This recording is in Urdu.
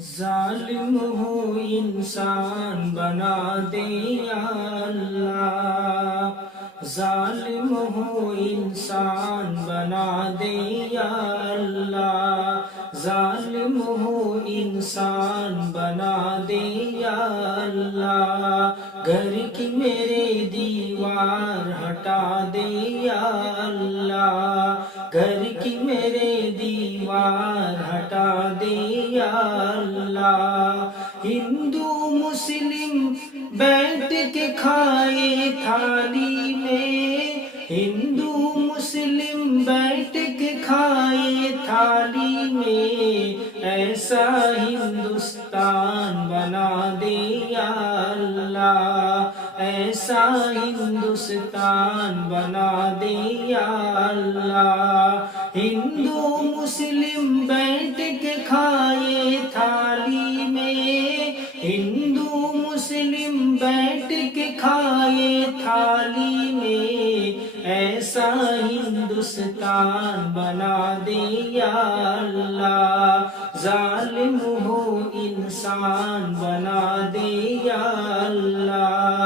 ظالم ہوں انسان بنا دے یا اللہ، ظالم ہوں انسان بنا دے یا اللہ، ظالم ہوں انسان بنا دے یا اللہ، گھر کی میرے دیوار ہٹا دے یا اللہ، گھر کی میرے دیوار ہٹا دے یا اللہ، ہندو مسلم بیٹھ کے کھائے تھالی میں، ہندو مسلم بیٹھ کے کھائے تھالی میں، ایسا ہندوستان بنا دے یا اللہ، ایسا ہندوستان بنا دے یا اللہ، ہندو مسلم بیٹھ کے کھائے تھالی میں، ہندو مسلم بیٹھ کے کھائے تھالی میں، ایسا ہندوستان بنا دے یا اللہ، ظالم ہو انسان بنا دے یا اللہ۔